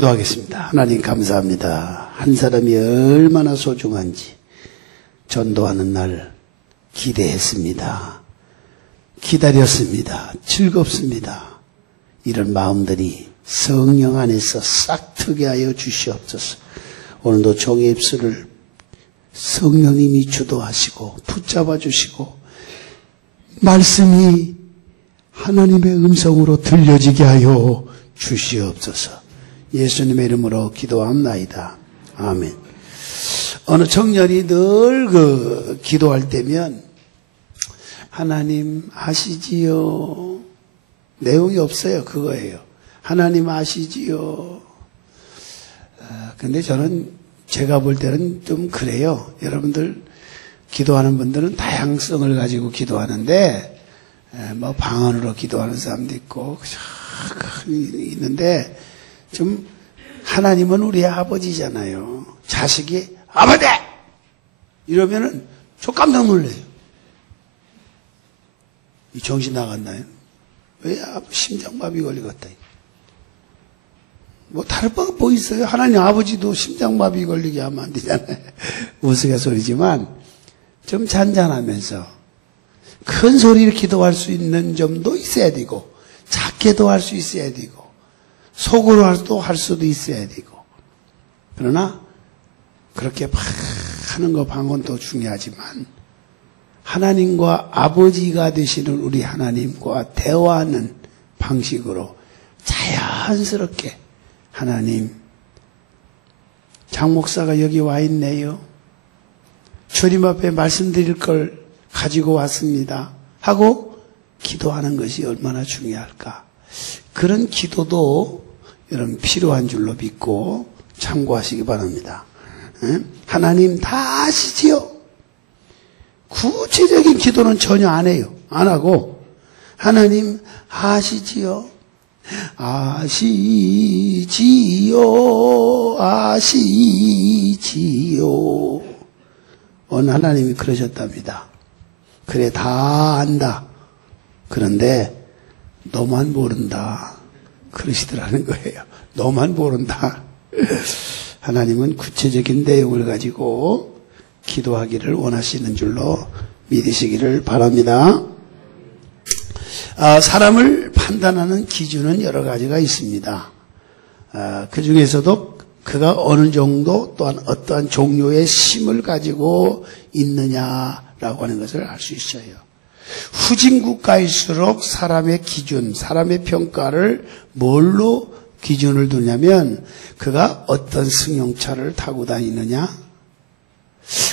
기도하겠습니다. 하나님 감사합니다. 한 사람이 얼마나 소중한지 전도하는 날 기대했습니다. 기다렸습니다. 즐겁습니다. 이런 마음들이 성령 안에서 싹 트게 하여 주시옵소서. 오늘도 종의 입술을 성령님이 주도하시고 붙잡아 주시고 말씀이 하나님의 음성으로 들려지게 하여 주시옵소서. 예수님의 이름으로 기도합나이다. 아멘. 어느 청년이 늘 기도할 때면 하나님 아시지요. 내용이 없어요. 그거예요. 하나님 아시지요. 근데 저는 제가 볼 때는 좀 그래요. 여러분들 기도하는 분들은 다양성을 가지고 기도하는데 뭐 방언으로 기도하는 사람도 있고 있는데 좀 하나님은 우리 아버지잖아요. 자식이 아버지! 이러면은 저 깜짝 놀래요. 이 정신 나갔나요? 왜 심장마비 걸리겠다. 뭐 다를 바가 뭐 있어요? 하나님 아버지도 심장마비 걸리게 하면 안 되잖아요. 우스갯소리지만 좀 잔잔하면서 큰 소리를 기도할 수 있는 점도 있어야 되고 작게도 할 수 있어야 되고 속으로 할 수도 있어야 되고 그러나 그렇게 막 하는 거 방언도 중요하지만 하나님과 아버지가 되시는 우리 하나님과 대화하는 방식으로 자연스럽게 하나님 장 목사가 여기 와 있네요. 주님 앞에 말씀드릴 걸 가지고 왔습니다 하고 기도하는 것이 얼마나 중요할까. 그런 기도도 여러분 필요한 줄로 믿고 참고하시기 바랍니다. 하나님 다 아시지요? 구체적인 기도는 전혀 안 해요. 안 하고 하나님 아시지요? 아시지요? 아시지요? 어느 하나님이 그러셨답니다. 그래 다 안다. 그런데 너만 모른다. 그러시더라는 거예요. 너만 모른다. 하나님은 구체적인 내용을 가지고 기도하기를 원하시는 줄로 믿으시기를 바랍니다. 사람을 판단하는 기준은 여러 가지가 있습니다. 그 중에서도 그가 어느 정도 또한 어떠한 종류의 심을 가지고 있느냐라고 하는 것을 알 수 있어요. 후진 국가일수록 사람의 기준, 사람의 평가를 뭘로 기준을 두냐면 그가 어떤 승용차를 타고 다니느냐,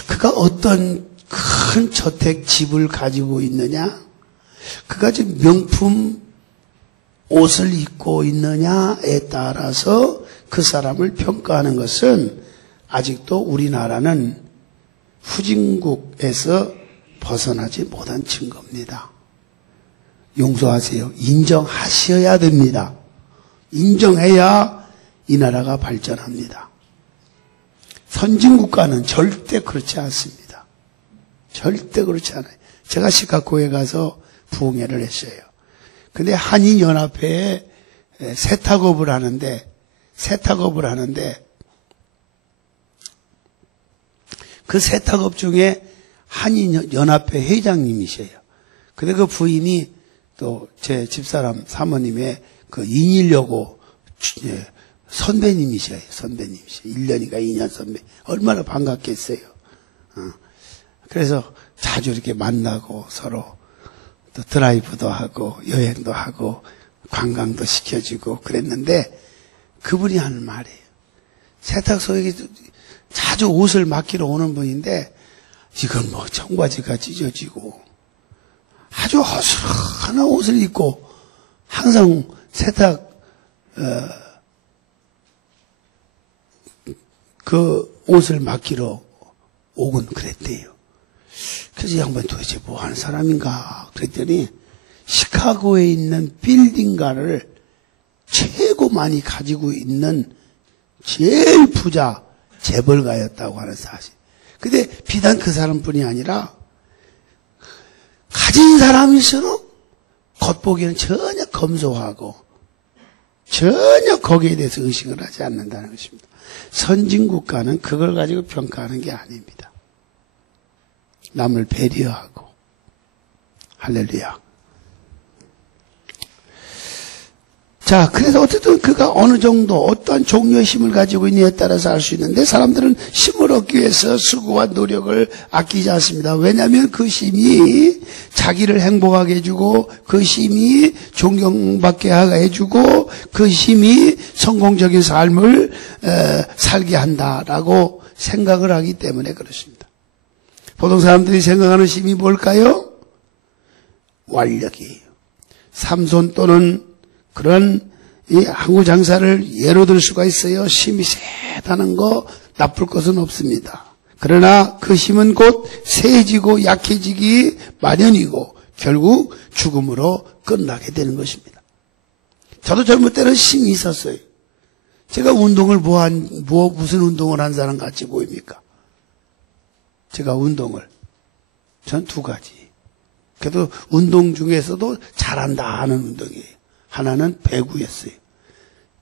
그가 어떤 큰 저택 집을 가지고 있느냐, 그가 지금 명품 옷을 입고 있느냐에 따라서 그 사람을 평가하는 것은 아직도 우리나라는 후진국에서 벗어나지 못한 증거입니다. 용서하세요. 인정하셔야 됩니다. 인정해야 이 나라가 발전합니다. 선진국가는 절대 그렇지 않습니다. 절대 그렇지 않아요. 제가 시카고에 가서 부흥회를 했어요. 근데 한인연합회에 세탁업을 하는데 그 세탁업 중에 한인연합회 회장님이셔요. 근데 그 부인이 또 제 집사람 사모님의 그 인일여고 선배님이셔요. 1년이가 2년 선배. 얼마나 반갑겠어요. 그래서 자주 이렇게 만나고 서로 또 드라이브도 하고 여행도 하고 관광도 시켜주고 그랬는데 그분이 하는 말이에요. 세탁소에 자주 옷을 맡기러 오는 분인데 이건 뭐 청바지가 찢어지고 아주 허술한 옷을 입고 항상 세탁 그 옷을 맡기러 오곤 그랬대요. 그래서 이 양반이 도대체 뭐 하는 사람인가 그랬더니 시카고에 있는 빌딩가를 최고 많이 가지고 있는 제일 부자 재벌가였다고 하는 사실. 근데 비단 그 사람뿐이 아니라 가진 사람일수록 겉보기에는 전혀 검소하고 전혀 거기에 대해서 의식을 하지 않는다는 것입니다. 선진국가는 그걸 가지고 평가하는 게 아닙니다. 남을 배려하고. 할렐루야. 자, 그래서 어쨌든 그가 어느 정도 어떠한 종류의 힘을 가지고 있느냐에 따라서 알 수 있는데, 사람들은 힘을 얻기 위해서 수고와 노력을 아끼지 않습니다. 왜냐하면 그 힘이 자기를 행복하게 해주고, 그 힘이 존경받게 해주고, 그 힘이 성공적인 삶을 살게 한다라고 생각을 하기 때문에 그렇습니다. 보통 사람들이 생각하는 힘이 뭘까요? 완력이에요. 삼손 또는 그런 이 항구 장사를 예로 들 수가 있어요. 힘이 세다는 거 나쁠 것은 없습니다. 그러나 그 힘은 곧 세지고 약해지기 마련이고 결국 죽음으로 끝나게 되는 것입니다. 저도 젊을 때는 힘이 있었어요. 제가 운동을 무슨 운동을 한 사람 같이 보입니까? 제가 운동을 전 두 가지. 그래도 운동 중에서도 잘한다 하는 운동이에요. 하나는 배구였어요.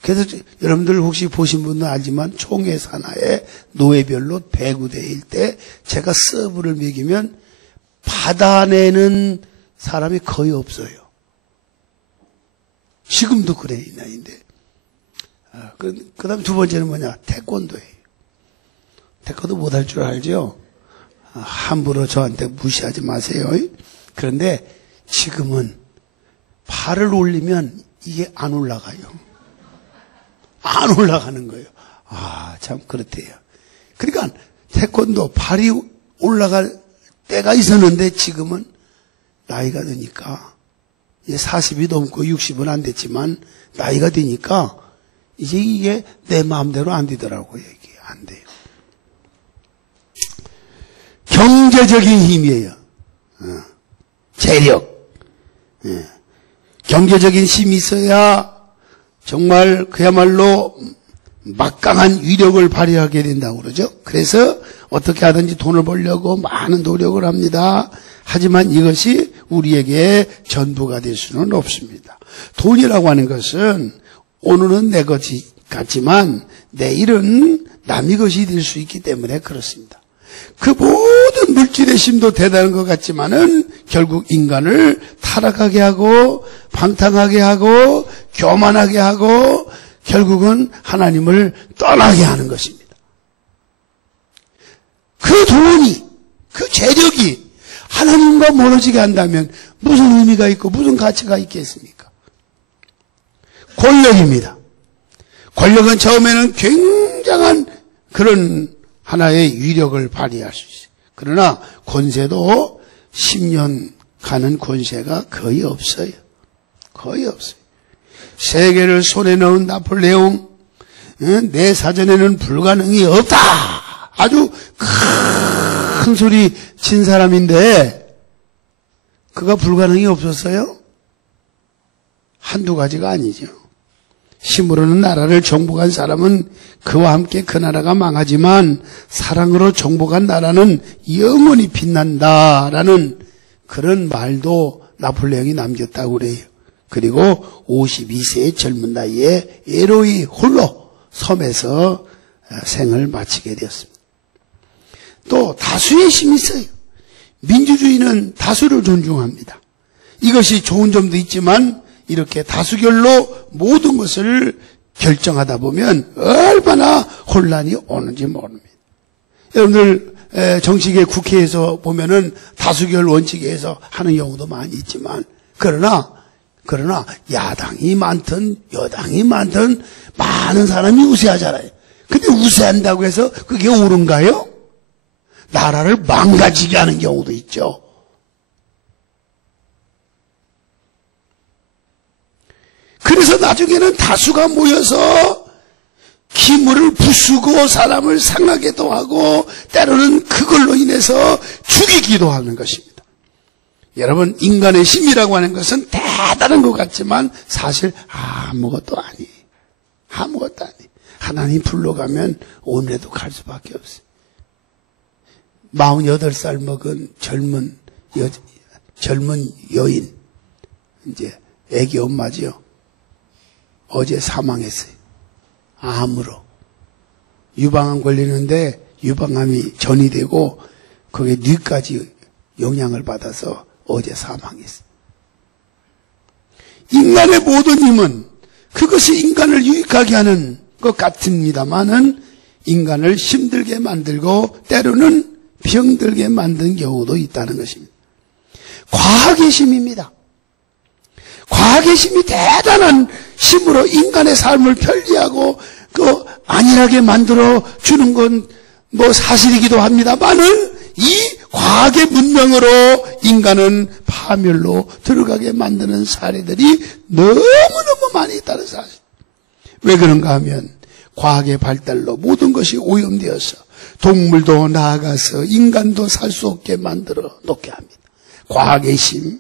그래서 여러분들 혹시 보신 분은 알지만 총회 산하에 노예별로 배구대회일 때 제가 서브를 매기면 받아내는 사람이 거의 없어요. 지금도 그래 이 나이인데. 그 다음 두 번째는 뭐냐? 태권도예요. 태권도 못할 줄 알죠? 함부로 저한테 무시하지 마세요. 그런데 지금은 발을 올리면 이게 안 올라가요. 안 올라가는 거예요. 참 그렇대요. 그러니까 태권도 발이 올라갈 때가 있었는데 지금은 나이가 드니까 이제 40이 넘고 60은 안 됐지만 나이가 되니까 이제 이게 내 마음대로 안 되더라고요. 이게 안 돼요. 경제적인 힘이에요. 재력. 경제적인 힘이 있어야 정말 그야말로 막강한 위력을 발휘하게 된다고 그러죠. 그래서 어떻게 하든지 돈을 벌려고 많은 노력을 합니다. 하지만 이것이 우리에게 전부가 될 수는 없습니다. 돈이라고 하는 것은 오늘은 내 것이 같지만 내일은 남의 것이 될 수 있기 때문에 그렇습니다. 그 모든 물질의 힘도 대단한 것 같지만은 결국 인간을 타락하게 하고 방탕하게 하고 교만하게 하고 결국은 하나님을 떠나게 하는 것입니다. 그 돈이, 그 재력이 하나님과 멀어지게 한다면 무슨 의미가 있고 무슨 가치가 있겠습니까? 권력입니다. 권력은 처음에는 굉장한 그런 하나의 위력을 발휘할 수 있어요. 그러나 권세도 10년 가는 권세가 거의 없어요. 거의 없어요. 세계를 손에 넣은 나폴레옹, 내 사전에는 불가능이 없다. 아주 큰 소리 친 사람인데 그가 불가능이 없었어요? 한두 가지가 아니죠. 힘으로는 나라를 정복한 사람은 그와 함께 그 나라가 망하지만 사랑으로 정복한 나라는 영원히 빛난다라는 그런 말도 나폴레옹이 남겼다고 그래요. 그리고 52세의 젊은 나이에 에로이 홀로 섬에서 생을 마치게 되었습니다. 또 다수의 힘이 있어요. 민주주의는 다수를 존중합니다. 이것이 좋은 점도 있지만 이렇게 다수결로 모든 것을 결정하다 보면 얼마나 혼란이 오는지 모릅니다. 여러분들 정치계 국회에서 보면은 다수결 원칙에 의해서 하는 경우도 많이 있지만 그러나 야당이 많든 여당이 많든 많은 사람이 우세하잖아요. 근데 우세한다고 해서 그게 옳은가요? 나라를 망가지게 하는 경우도 있죠. 그래서 나중에는 다수가 모여서 기물을 부수고 사람을 상하게도 하고 때로는 그걸로 인해서 죽이기도 하는 것입니다. 여러분, 인간의 힘이라고 하는 것은 대단한 것 같지만 사실 아무것도 아니에요. 아무것도 아니에요. 하나님 불러가면 오늘에도 갈 수밖에 없어요. 48살 먹은 젊은 여인, 이제 애기 엄마지요. 어제 사망했어요. 암으로. 유방암 걸리는데 유방암이 전이 되고 그게 뇌까지 영향을 받아서 어제 사망했어요. 인간의 모든 힘은 그것이 인간을 유익하게 하는 것 같습니다만은 인간을 힘들게 만들고 때로는 병들게 만든 경우도 있다는 것입니다. 과학의 힘입니다. 과학의 힘이 대단한 힘으로 인간의 삶을 편리하고 안일하게 만들어 주는 건 사실이기도 합니다만은 이 과학의 문명으로 인간은 파멸로 들어가게 만드는 사례들이 너무너무 많이 있다는 사실. 왜 그런가 하면 과학의 발달로 모든 것이 오염되어서 동물도 나아가서 인간도 살 수 없게 만들어 놓게 합니다. 과학의 힘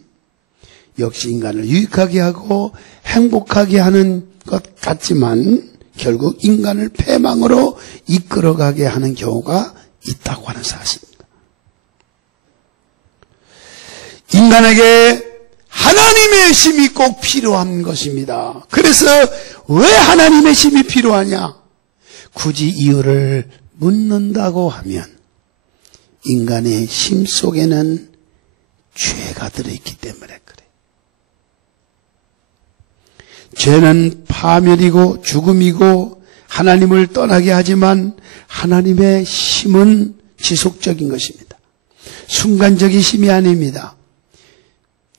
역시 인간을 유익하게 하고 행복하게 하는 것 같지만 결국 인간을 패망으로 이끌어가게 하는 경우가 있다고 하는 사실입니다. 인간에게 하나님의 힘이 꼭 필요한 것입니다. 그래서 왜 하나님의 힘이 필요하냐? 굳이 이유를 묻는다고 하면 인간의 힘 속에는 죄가 들어있기 때문에 그래. 죄는 파멸이고 죽음이고 하나님을 떠나게 하지만 하나님의 힘은 지속적인 것입니다. 순간적인 힘이 아닙니다.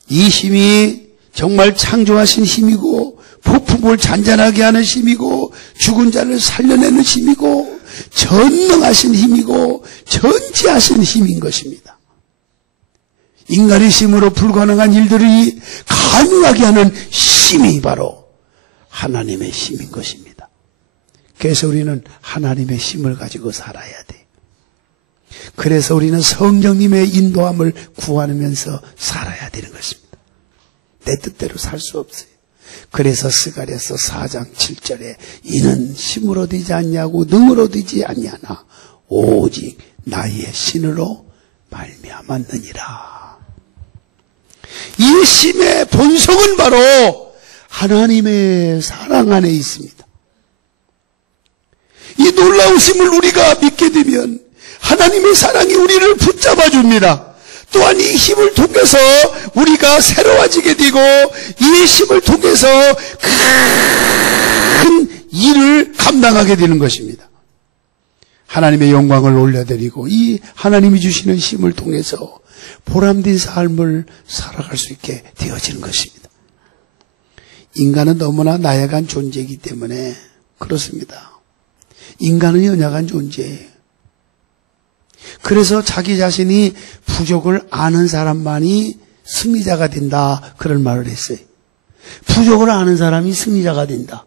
이 힘이 정말 창조하신 힘이고 폭풍을 잔잔하게 하는 힘이고 죽은 자를 살려내는 힘이고 전능하신 힘이고 전지하신 힘인 것입니다. 인간의 힘으로 불가능한 일들이 가능하게 하는 힘이 바로 하나님의 힘인 것입니다. 그래서 우리는 하나님의 힘을 가지고 살아야 돼. 그래서 우리는 성령님의 인도함을 구하면서 살아야 되는 것입니다. 내 뜻대로 살 수 없어요. 그래서 스가랴서 4장 7절에 이는 힘으로 되지 않냐고 능으로 되지 않냐나 오직 나의 신으로 말미암았느니라. 이 힘의 본성은 바로 하나님의 사랑 안에 있습니다. 이 놀라우심을 우리가 믿게 되면 하나님의 사랑이 우리를 붙잡아 줍니다. 또한 이 힘을 통해서 우리가 새로워지게 되고 이 힘을 통해서 큰 일을 감당하게 되는 것입니다. 하나님의 영광을 올려드리고 이 하나님이 주시는 힘을 통해서 보람된 삶을 살아갈 수 있게 되어지는 것입니다. 인간은 너무나 나약한 존재이기 때문에 그렇습니다. 인간은 연약한 존재예요. 그래서 자기 자신이 부족을 아는 사람만이 승리자가 된다 그런 말을 했어요. 부족을 아는 사람이 승리자가 된다.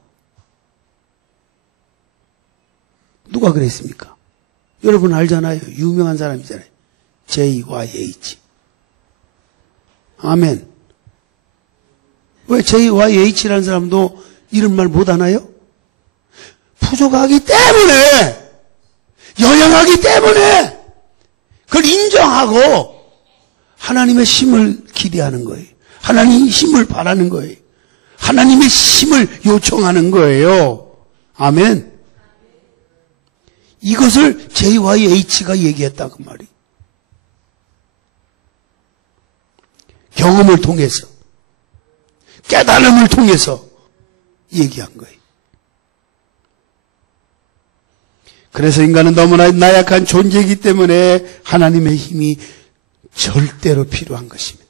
누가 그랬습니까? 여러분 알잖아요. 유명한 사람이잖아요. J와 H. 아멘. 왜 J와 H라는 사람도 이런 말 못하나요? 부족하기 때문에, 연약하기 때문에 그걸 인정하고 하나님의 힘을 기대하는 거예요. 하나님의 힘을 바라는 거예요. 하나님의 힘을 요청하는 거예요. 아멘. 이것을 JYH가 얘기했다고 말이에요. 경험을 통해서, 깨달음을 통해서 얘기한 거예요. 그래서 인간은 너무나 나약한 존재이기 때문에 하나님의 힘이 절대로 필요한 것입니다.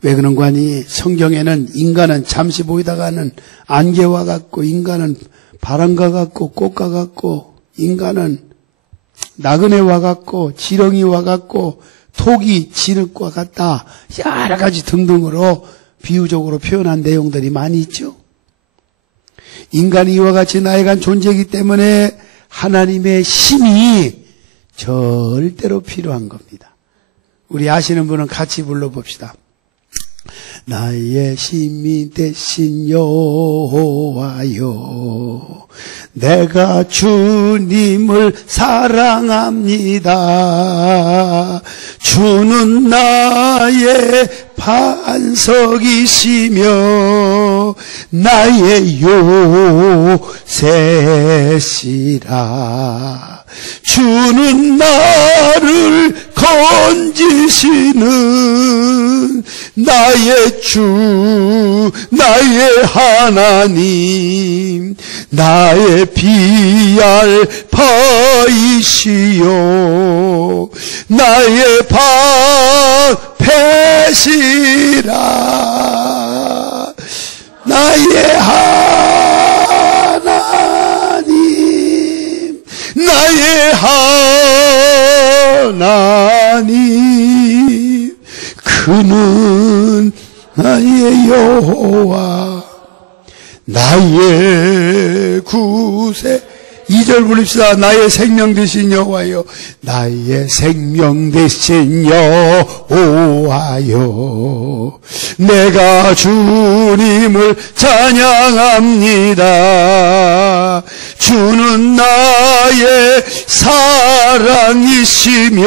왜 그런가 하니 성경에는 인간은 잠시 보이다가는 안개와 같고 인간은 바람과 같고 꽃과 같고 인간은 나그네와 같고 지렁이와 같고 토기 진흙과 같다. 여러 가지 등등으로 비유적으로 표현한 내용들이 많이 있죠. 인간이 이와 같이 나약한 존재이기 때문에 하나님의 힘이 절대로 필요한 겁니다. 우리 아시는 분은 같이 불러봅시다. 나의 힘이 되신 여호와여 내가 주님을 사랑합니다. 주는 나의 반석이시며 나의 요새시라. 주는 나를 건지시는 나의 주, 나의 하나님, 나의 비알 바이시요 나의 방패시라. 나의 하나님, 나의 하나님, 그는 나의 여호와, 나의 구세. 2절 부릅시다. 나의 생명 되신 여호와여, 나의 생명 되신 여호와여, 내가 주님을 찬양합니다. 주는 나의 사랑이시며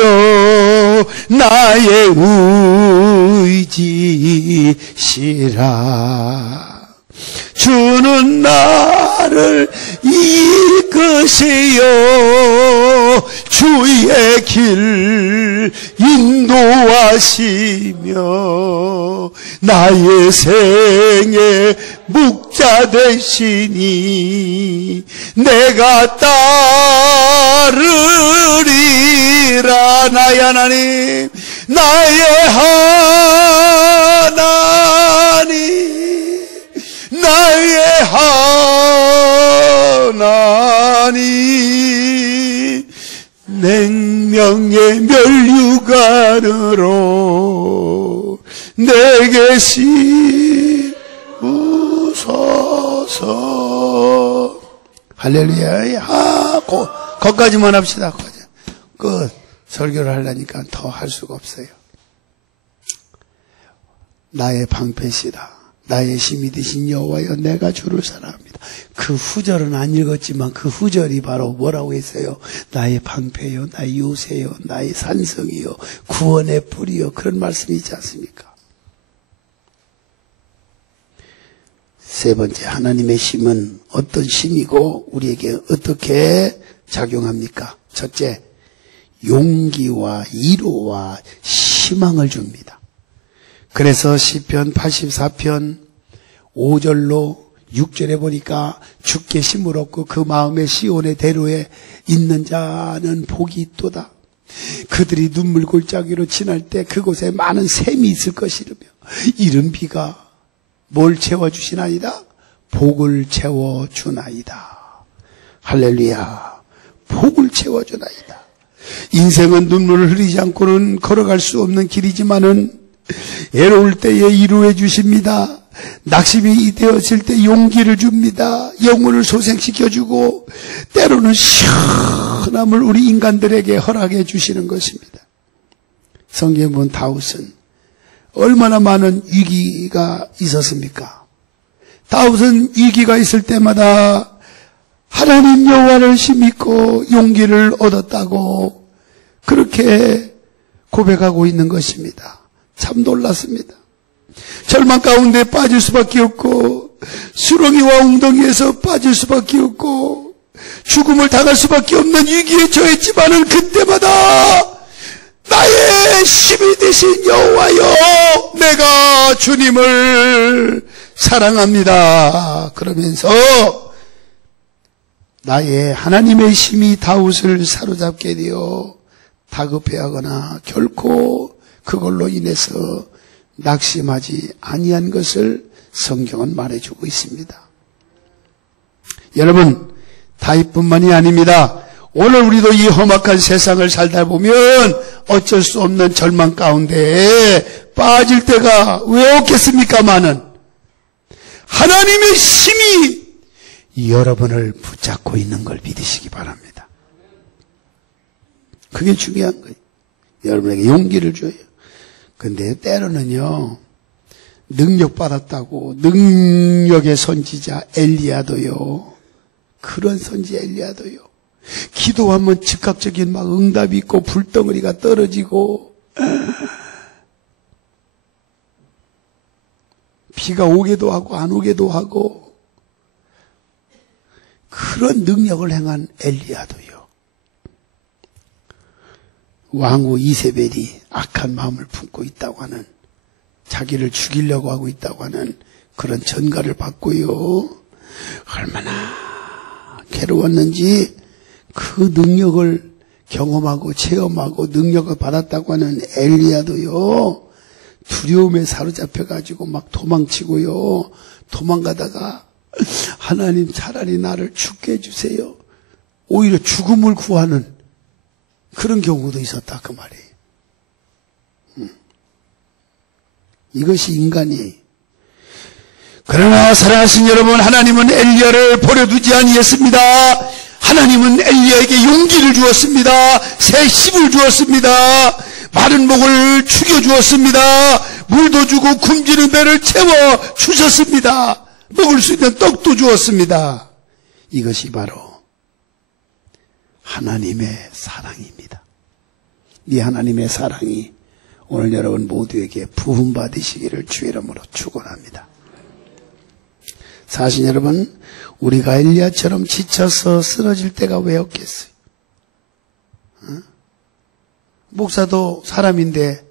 나의 의지시라. 주는 나를 이끄시어 주의 길 인도하시며 나의 생의 묵자 되시니 내가 따르리라. 나의 하나님, 나의 하나님, 나의 하나님, 냉명의 면류관으로 내게 씌우소서. 할렐루야. 거기까지만 합시다. 끝. 설교를 하려니까 더 할 수가 없어요. 나의 방패시다. 나의 힘이 되신 여호와여, 내가 주를 사랑합니다. 그 후절은 안 읽었지만 그 후절이 바로 뭐라고 했어요? 나의 방패요, 나의 요새요, 나의 산성이요, 구원의 뿌리요. 그런 말씀이 있지 않습니까? 세 번째, 하나님의 힘은 어떤 힘이고 우리에게 어떻게 작용합니까? 첫째, 용기와 위로와 희망을 줍니다. 그래서 시편 84편 5절로 6절에 보니까 주께 힘을 얻고 그 마음의 시온의 대로에 있는 자는 복이 있도다. 그들이 눈물 골짜기로 지날 때 그곳에 많은 샘이 있을 것이라며 이른 비가 뭘 채워주시나이다? 복을 채워주나이다. 할렐루야. 복을 채워주나이다. 인생은 눈물을 흘리지 않고는 걸어갈 수 없는 길이지만은 애로울 때에 위로해 주십니다. 낙심이 되었을 때 용기를 줍니다. 영혼을 소생시켜주고 때로는 시원함을 우리 인간들에게 허락해 주시는 것입니다. 성경에 보면 다윗은 얼마나 많은 위기가 있었습니까? 다윗은 위기가 있을 때마다 하나님 여호와를 힘입고 용기를 얻었다고 그렇게 고백하고 있는 것입니다. 참 놀랐습니다. 절망 가운데 빠질 수밖에 없고 수렁이와 웅덩이에서 빠질 수밖에 없고 죽음을 당할 수밖에 없는 위기에 처했지만은 그때마다 나의 힘이 되신 여호와여, 내가 주님을 사랑합니다. 그러면서 나의 하나님의 힘이 다윗을 사로잡게 되어 다급해하거나 결코 그걸로 인해서 낙심하지 아니한 것을 성경은 말해주고 있습니다. 여러분, 다윗뿐만이 아닙니다. 오늘 우리도 이 험악한 세상을 살다 보면 어쩔 수 없는 절망 가운데 빠질 때가 왜 없겠습니까마는 하나님의 힘이 여러분을 붙잡고 있는 걸 믿으시기 바랍니다. 그게 중요한 거예요. 여러분에게 용기를 줘요. 근데 때로는요, 능력받았다고 능력의 선지자 엘리야도요, 그런 선지 엘리야도요, 기도하면 즉각적인 막 응답이 있고 불덩어리가 떨어지고 비가 오게도 하고 안 오게도 하고 그런 능력을 행한 엘리야도요. 왕후 이세벨이 악한 마음을 품고 있다고 하는, 자기를 죽이려고 하고 있다고 하는 그런 전가를 받고요. 얼마나 괴로웠는지 그 능력을 경험하고 체험하고 능력을 받았다고 하는 엘리야도요. 두려움에 사로잡혀가지고 막 도망치고요. 도망가다가 하나님 차라리 나를 죽게 해주세요. 오히려 죽음을 구하는 그런 경우도 있었다 그 말이에요. 이것이 인간이. 그러나 사랑하신 여러분, 하나님은 엘리야를 버려두지 아니했습니다. 하나님은 엘리야에게 용기를 주었습니다. 새 힘을 주었습니다. 마른 목을 죽여주었습니다. 물도 주고 굶주린 배를 채워 주셨습니다. 먹을 수 있는 떡도 주었습니다. 이것이 바로 하나님의 사랑입니다. 이 하나님의 사랑이 오늘 여러분 모두에게 부흥받으시기를 주의 이름으로 축원합니다. 사실 여러분, 우리가 엘리야처럼 지쳐서 쓰러질 때가 왜 없겠어요? 목사도 사람인데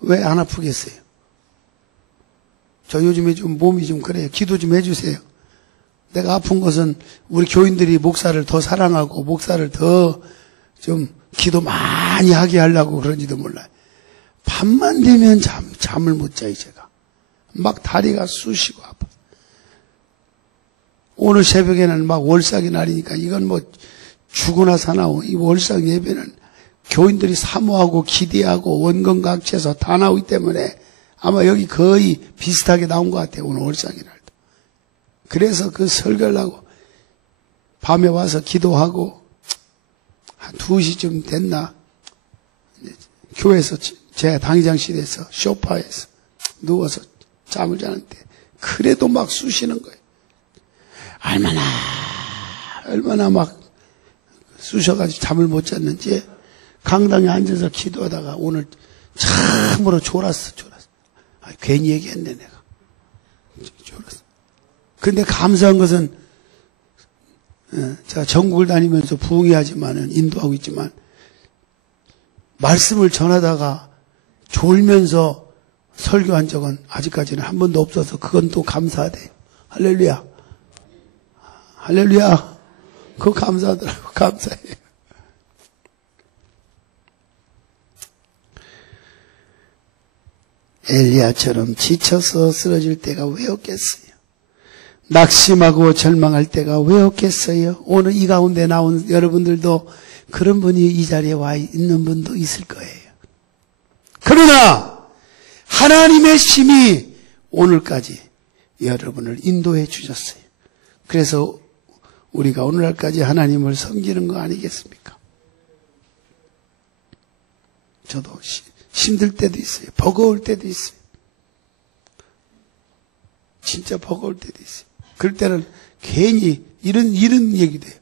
왜 안 아프겠어요? 저 요즘에 좀 몸이 좀 그래요. 기도 좀 해주세요. 내가 아픈 것은 우리 교인들이 목사를 더 사랑하고 목사를 더 좀 기도 많이 하게 하려고 그런지도 몰라요. 밤만 되면 잠을 못 자요, 제가. 막 다리가 쑤시고 아파. 오늘 새벽에는 막 월삭이 날이니까 이건 뭐 죽으나 사나워. 이 월삭 예배는 교인들이 사모하고 기대하고 원건각지에서 다 나오기 때문에 아마 여기 거의 비슷하게 나온 것 같아요. 오늘 월삭이 날도. 그래서 그 설교를 하고 밤에 와서 기도하고 한 2시쯤 됐나 교회에서 제 당장실에서 소파에서 누워서 잠을 자는데 그래도 막 쑤시는 거예요. 얼마나 막 쑤셔가지고 잠을 못 잤는지 강당에 앉아서 기도하다가 오늘 참으로 졸았어. 괜히 얘기했네 내가. 졸았어. 근데 감사한 것은 제가 전국을 다니면서 부흥회하지만은 인도하고 있지만 말씀을 전하다가 졸면서 설교한 적은 아직까지는 한 번도 없어서 그건 또 감사하대요. 할렐루야. 할렐루야. 그거 감사하더라고. 감사해요. 엘리야처럼 지쳐서 쓰러질 때가 왜 없겠어요? 낙심하고 절망할 때가 왜 없겠어요? 오늘 이 가운데 나온 여러분들도 그런 분이 이 자리에 와 있는 분도 있을 거예요. 그러나 하나님의 힘이 오늘까지 여러분을 인도해 주셨어요. 그래서 우리가 오늘날까지 하나님을 섬기는 거 아니겠습니까? 저도 힘들 때도 있어요. 버거울 때도 있어요. 진짜 버거울 때도 있어요. 그럴 때는 괜히 이런 얘기도 해요.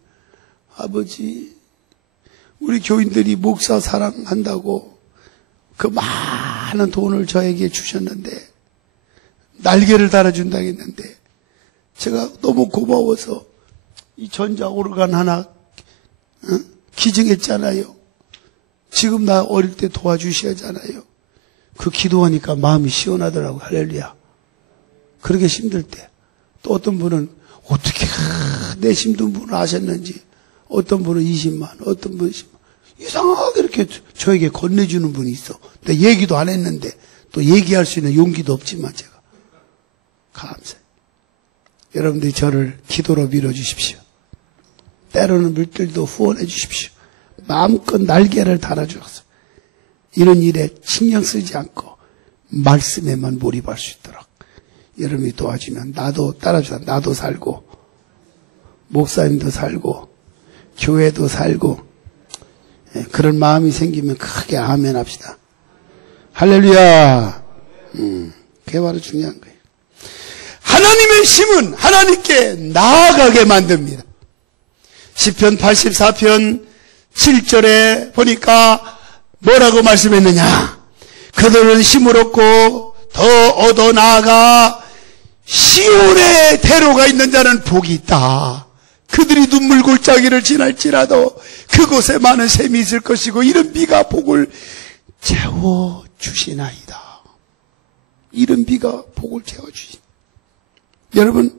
아버지, 우리 교인들이 목사 사랑한다고 그 많은 돈을 저에게 주셨는데 날개를 달아준다고 했는데 제가 너무 고마워서 이 전자 오르간 하나 기증했잖아요. 지금 나 어릴 때 도와주셔야잖아요. 그 기도하니까 마음이 시원하더라고요. 할렐루야. 그렇게 힘들 때. 또 어떤 분은 어떻게 내 힘든 분을 아셨는지 어떤 분은 20만, 어떤 분은 10만. 이상하게 이렇게 저에게 건네주는 분이 있어. 근데 얘기도 안 했는데 또 얘기할 수 있는 용기도 없지만 제가 감사해요. 여러분들이 저를 기도로 밀어주십시오. 때로는 물들도 후원해 주십시오. 마음껏 날개를 달아주어서 이런 일에 신경 쓰지 않고 말씀에만 몰입할 수 있도록 여러분이 도와주면 나도 따라주다 나도 살고 목사님도 살고 교회도 살고 그런 마음이 생기면 크게 아멘 합시다. 할렐루야. 그게 바로 중요한 거예요. 하나님의 힘은 하나님께 나아가게 만듭니다. 시편 84편 7절에 보니까 뭐라고 말씀했느냐. 그들은 힘을 얻고 더 얻어 나아가 시온의 대로가 있는 자는 복이 있다. 그들이 눈물 골짜기를 지날지라도 그곳에 많은 샘이 있을 것이고 이른 비가 복을 채워주시나이다. 이른 비가 복을 채워주시나이다. 여러분,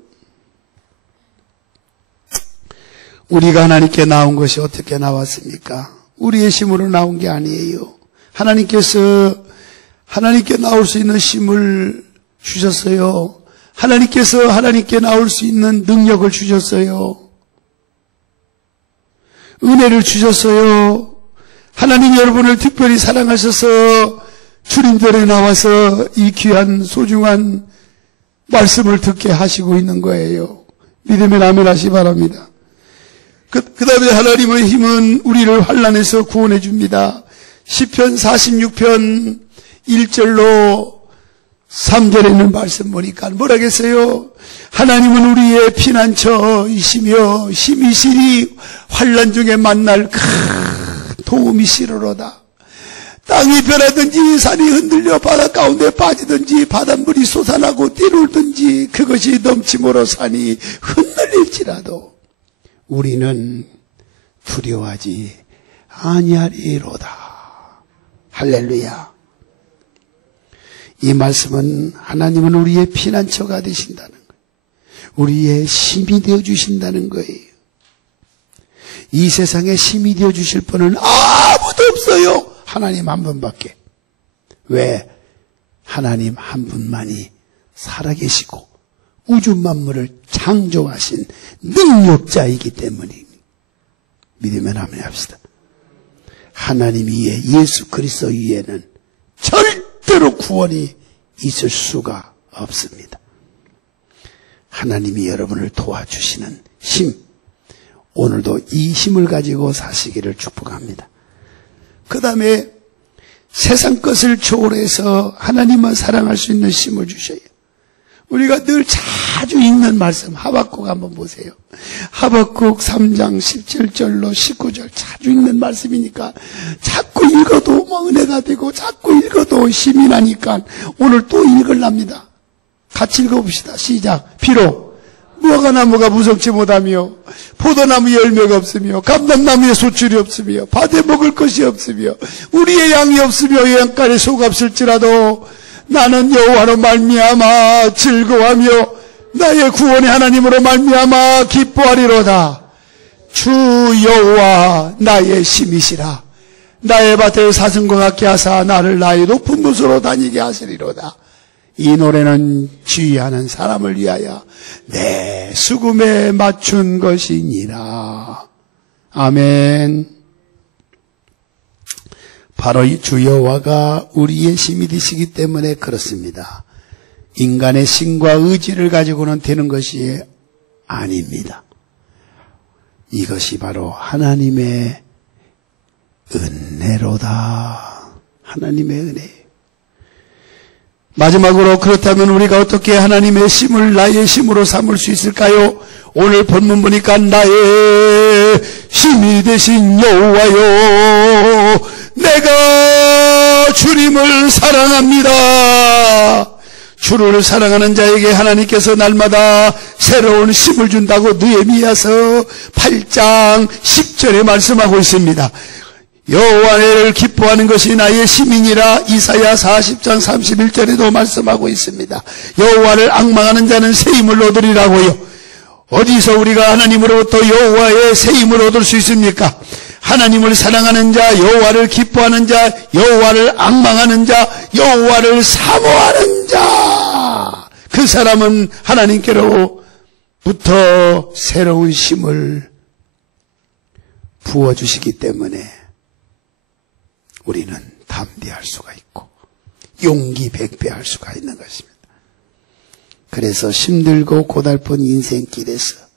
우리가 하나님께 나온 것이 어떻게 나왔습니까? 우리의 힘으로 나온 게 아니에요. 하나님께 나올 수 있는 힘을 주셨어요. 하나님께서 하나님께 나올 수 있는 능력을 주셨어요. 은혜를 주셨어요. 하나님 여러분을 특별히 사랑하셔서 주님들에 나와서 이 귀한 소중한 말씀을 듣게 하시고 있는 거예요. 믿음의 아멘 하시 바랍니다. 그 다음에 하나님의 힘은 우리를 환난에서 구원해 줍니다. 시편 46편 1절로 3절에 있는 말씀 보니까 뭐라겠어요? 하나님은 우리의 피난처이시며 힘이시니 환난 중에 만날 큰 도움이시로로다. 땅이 변하든지 산이 흔들려 바다 가운데 빠지든지 바닷물이 솟아나고 뛰놀든지 그것이 넘침으로 산이 흔들릴지라도 우리는 두려워하지 아니하리로다. 할렐루야. 이 말씀은 하나님은 우리의 피난처가 되신다는 거예요. 우리의 힘이 되어주신다는 거예요. 이 세상에 힘이 되어주실 분은 아무도 없어요. 하나님 한 분밖에. 왜? 하나님 한 분만이 살아계시고 우주 만물을 창조하신 능력자이기 때문입니다. 믿으면 아멘 합시다. 하나님 위에, 예수 그리스도 위에는 절대로 구원이 있을 수가 없습니다. 하나님이 여러분을 도와주시는 힘, 오늘도 이 힘을 가지고 사시기를 축복합니다. 그 다음에 세상 것을 초월해서 하나님만 사랑할 수 있는 힘을 주셔요. 우리가 늘 자주 읽는 말씀 하박국 한번 보세요. 하박국 3장 17절로 19절 자주 읽는 말씀이니까 자꾸 읽어도 뭐 은혜가 되고 자꾸 읽어도 힘이 나니까 오늘 또 읽으랍니다. 같이 읽어봅시다. 시작. 비록 무화과나무가 무성치 못하며 포도나무 열매가 없으며 감람나무에 소출이 없으며 밭에 먹을 것이 없으며 우리의 양이 없으며 양간에 소가 없을지라도 나는 여호와로 말미암아 즐거워하며 나의 구원의 하나님으로 말미암아 기뻐하리로다. 주 여호와 나의 힘이시라. 나의 밭을 사슴과 같게 하사 나를 나의 높은 곳으로 다니게 하시리로다. 이 노래는 지휘하는 사람을 위하여 내 수금에 맞춘 것이니라. 아멘. 바로 이 주 여호와가 우리의 힘이 되시기 때문에 그렇습니다. 인간의 힘과 의지를 가지고는 되는 것이 아닙니다. 이것이 바로 하나님의 은혜로다. 하나님의 은혜. 마지막으로 그렇다면 우리가 어떻게 하나님의 힘을 나의 힘으로 삼을 수 있을까요? 오늘 본문 보니까 나의 힘이 되신 여호와여 내가 주님을 사랑합니다. 주를 사랑하는 자에게 하나님께서 날마다 새로운 힘을 준다고 느헤미야서 8장 10절에 말씀하고 있습니다. 여호와를 기뻐하는 것이 나의 힘이니라. 이사야 40장 31절에도 말씀하고 있습니다. 여호와를 앙망하는 자는 새 힘을 얻으리라고요. 어디서 우리가 하나님으로부터 여호와의 새 힘을 얻을 수 있습니까? 하나님을 사랑하는 자, 여호와를 기뻐하는 자, 여호와를 앙망하는 자, 여호와를 사모하는 자, 그 사람은 하나님께로부터 새로운 힘을 부어주시기 때문에 우리는 담대할 수가 있고 용기 백배할 수가 있는 것입니다. 그래서 힘들고 고달픈 인생길에서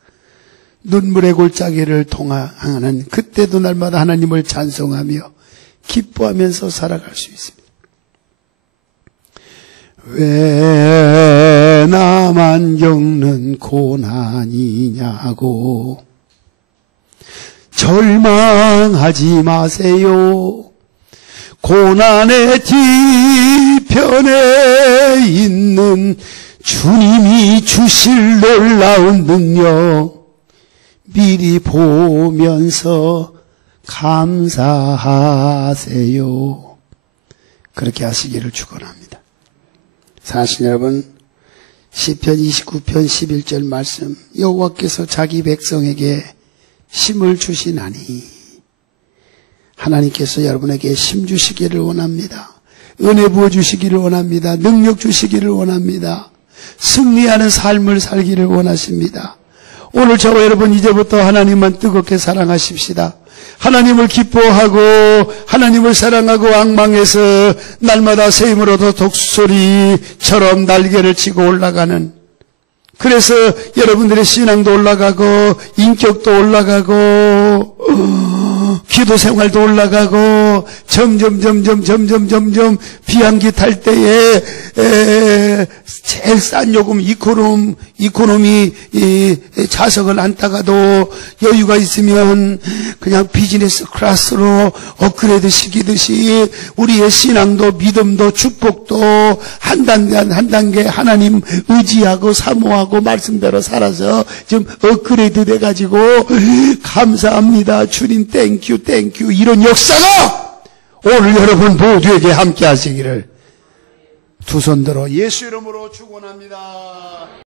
눈물의 골짜기를 통하는 그때도 날마다 하나님을 찬송하며 기뻐하면서 살아갈 수 있습니다. 왜 나만 겪는 고난이냐고 절망하지 마세요. 고난의 뒤편에 있는 주님이 주실 놀라운 능력 미리 보면서 감사하세요. 그렇게 하시기를 축원합니다. 사실 여러분, 시편 29편 11절 말씀, 여호와께서 자기 백성에게 힘을 주시나니, 하나님께서 여러분에게 힘 주시기를 원합니다. 은혜 부어주시기를 원합니다. 능력 주시기를 원합니다. 승리하는 삶을 살기를 원하십니다. 오늘 저와 여러분 이제부터 하나님만 뜨겁게 사랑하십시다. 하나님을 기뻐하고 하나님을 사랑하고 앙망해서 날마다 새 힘으로 더 독수리처럼 날개를 치고 올라가는, 그래서 여러분들의 신앙도 올라가고 인격도 올라가고 기도 생활도 올라가고 점점 비행기 탈 때에 제일 싼 요금 이코노미 좌석을 앉다가도 여유가 있으면 그냥 비즈니스 클래스로 업그레이드 시키듯이 우리의 신앙도 믿음도 축복도 한 단계 하나님 의지하고 사모하고 말씀대로 살아서 지금 업그레이드 돼가지고 감사합니다. 주님 땡큐 이런 역사가 오늘 여러분 모두에게 함께 하시기를 두 손 들어 예수 이름으로 축원합니다.